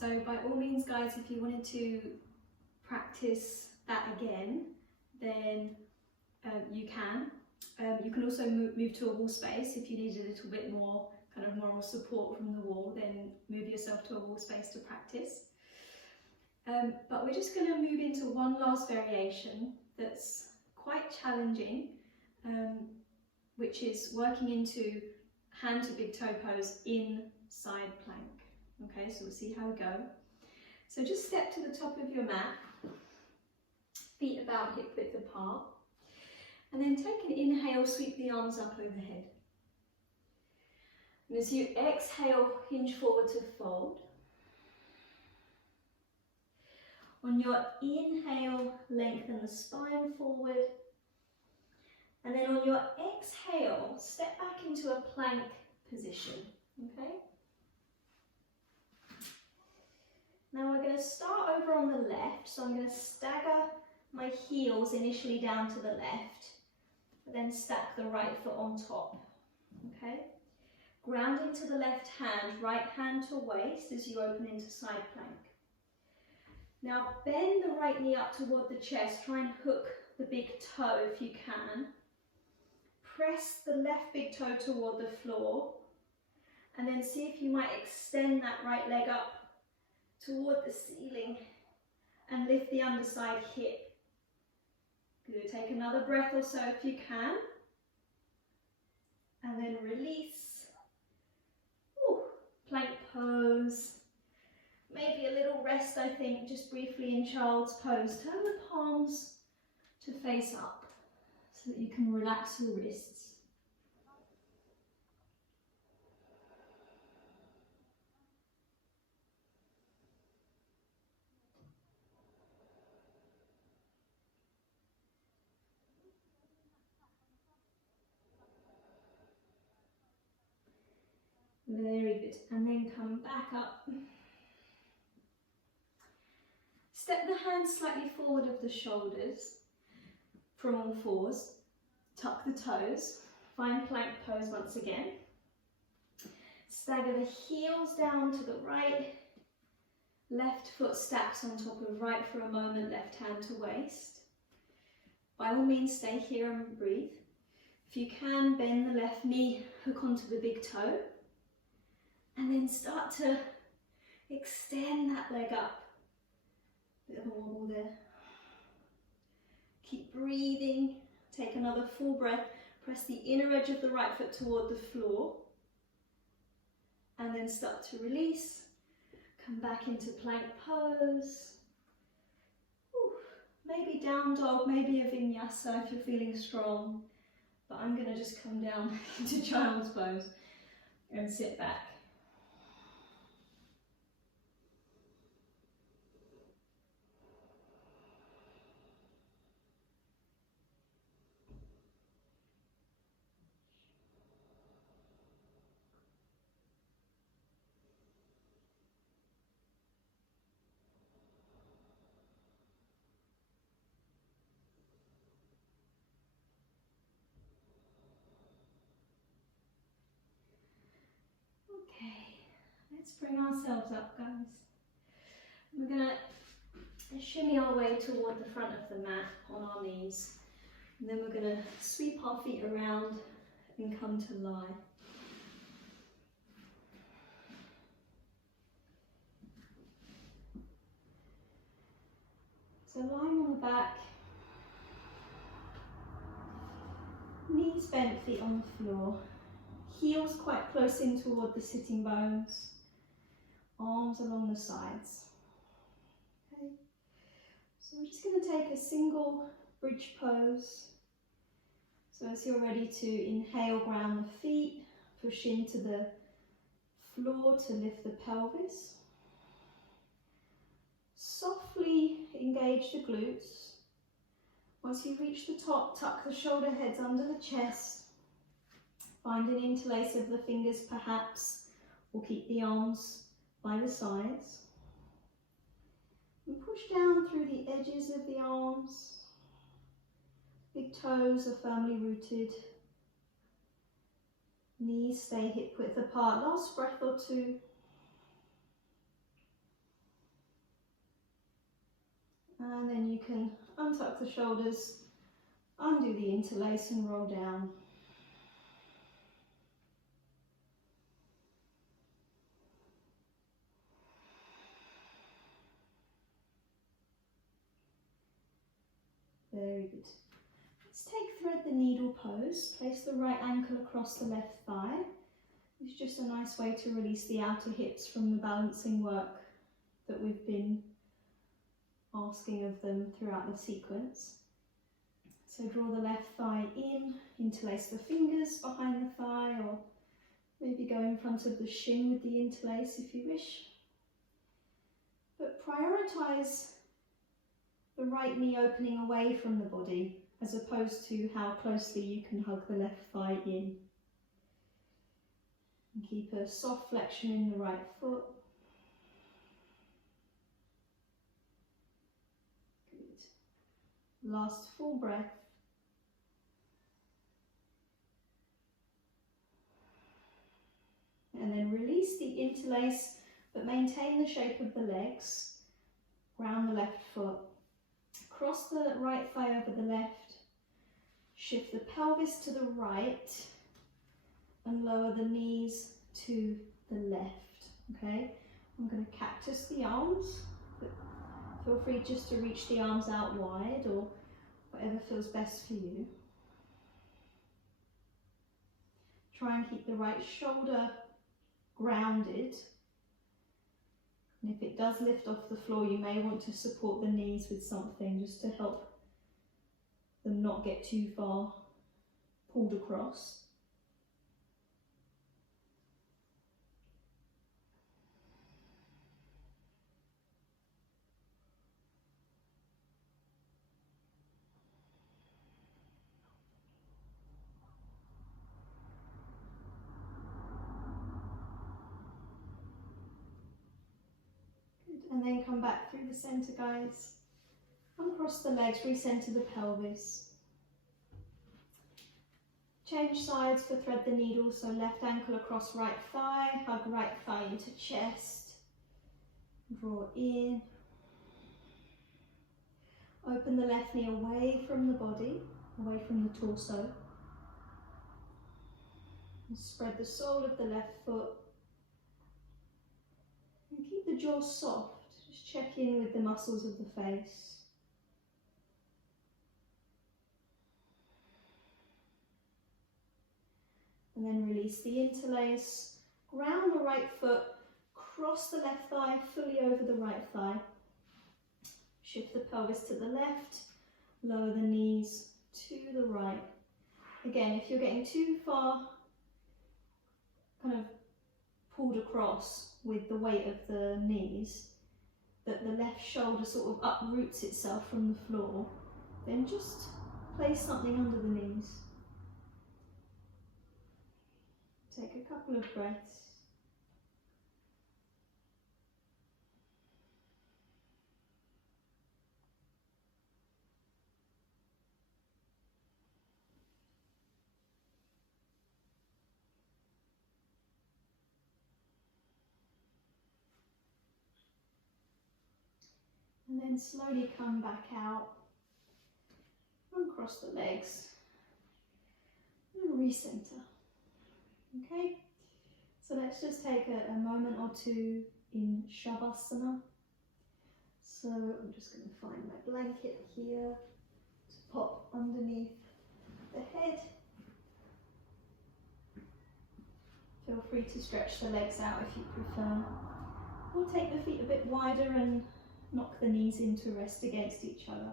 So by all means guys, if you wanted to practice that again, then you can. You can also move to a wall space if you need a little bit more kind of moral support from the wall, then move yourself to a wall space to practice. But we're just going to move into one last variation that's quite challenging, which is working into hand to big toe pose in side plank. Okay, so we'll see how we go. So just step to the top of your mat, feet about hip width apart, and then take an inhale, sweep the arms up overhead. And as you exhale, hinge forward to fold. On your inhale, lengthen the spine forward. And then on your exhale, step back into a plank position, okay? Now we're going to start over on the left, so I'm going to stagger my heels initially down to the left, but then stack the right foot on top, okay? Ground into the left hand, right hand to waist as you open into side plank. Now bend the right knee up toward the chest, try and hook the big toe if you can. Press the left big toe toward the floor, and then see if you might extend that right leg up toward the ceiling and lift the underside hip. Good, take another breath or so if you can, and then release. Ooh, plank pose. Maybe a little rest, I think, just briefly in child's pose. Turn the palms to face up so that you can relax your wrists. Very good, and then come back up. Step the hands slightly forward of the shoulders from all fours. Tuck the toes. Find plank pose once again. Stagger the heels down to the right. Left foot stacks on top of right for a moment, left hand to waist. By all means, stay here and breathe. If you can, bend the left knee, hook onto the big toe. And then start to extend that leg up. Bit of a wobble there. Keep breathing. Take another full breath. Press the inner edge of the right foot toward the floor. And then start to release. Come back into plank pose. Whew. Maybe down dog, maybe a vinyasa if you're feeling strong. But I'm going to just come down into child's pose and sit back. Okay, let's bring ourselves up, guys. We're going to shimmy our way toward the front of the mat on our knees. And then we're going to sweep our feet around and come to lie. So lying on the back, knees bent, feet on the floor. Heels quite close in toward the sitting bones, arms along the sides. Okay. So we're just going to take a single bridge pose. So as you're ready to inhale, ground the feet, push into the floor to lift the pelvis. Softly engage the glutes. Once you reach the top, tuck the shoulder heads under the chest. Find an interlace of the fingers perhaps, or keep the arms by the sides. And push down through the edges of the arms. Big toes are firmly rooted. Knees stay hip width apart. Last breath or two. And then you can untuck the shoulders, undo the interlace and roll down. Very good. Let's take thread the needle pose. Place the right ankle across the left thigh. It's just a nice way to release the outer hips from the balancing work that we've been asking of them throughout the sequence. So draw the left thigh in, interlace the fingers behind the thigh, or maybe go in front of the shin with the interlace if you wish. But prioritise the right knee opening away from the body as opposed to how closely you can hug the left thigh in. And keep a soft flexion in the right foot. Good. Last full breath. And then release the interlace, but maintain the shape of the legs. Ground the left foot. Cross the right thigh over the left. Shift the pelvis to the right. And lower the knees to the left, okay? I'm going to cactus the arms, but feel free just to reach the arms out wide or whatever feels best for you. Try and keep the right shoulder grounded. And if it does lift off the floor, you may want to support the knees with something just to help them not get too far pulled across. And then come back through the centre, guys. Uncross the legs, recenter the pelvis. Change sides for thread the needle, so left ankle across right thigh, hug right thigh into chest. Draw in. Open the left knee away from the body, away from the torso. And spread the sole of the left foot. And keep the jaw soft. Just check in with the muscles of the face. And then release the interlace. Ground the right foot. Cross the left thigh fully over the right thigh. Shift the pelvis to the left. Lower the knees to the right. Again, if you're getting too far kind of pulled across with the weight of the knees, that the left shoulder sort of uproots itself from the floor, then just place something under the knees. Take a couple of breaths. And then slowly come back out, uncross the legs, and recenter. Okay, so let's just take a moment or two in Shavasana. So I'm just going to find my blanket here to pop underneath the head. Feel free to stretch the legs out if you prefer, or take the feet a bit wider and knock the knees into rest against each other.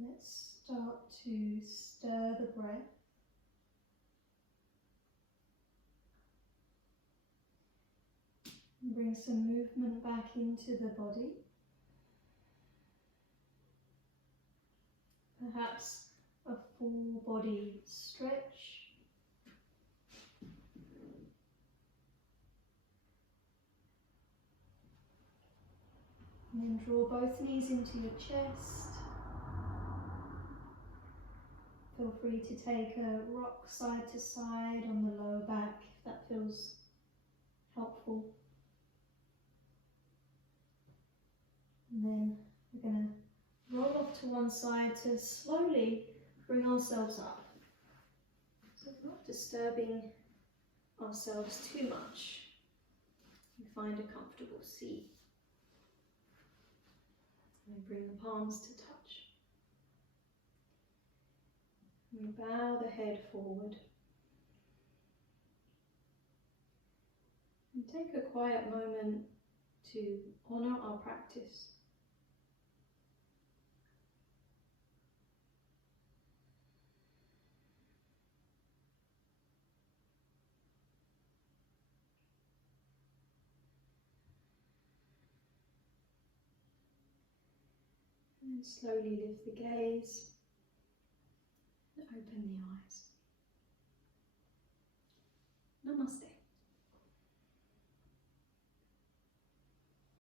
Let's start to stir the breath. Bring some movement back into the body. Perhaps a full body stretch. And then draw both knees into your chest. Feel free to take a rock side to side on the lower back if that feels helpful. And then we're going to roll off to one side to slowly bring ourselves up. So not disturbing ourselves too much. We find a comfortable seat. And bring the palms to touch. We bow the head forward. And take a quiet moment to honour our practice. And slowly lift the gaze and open the eyes.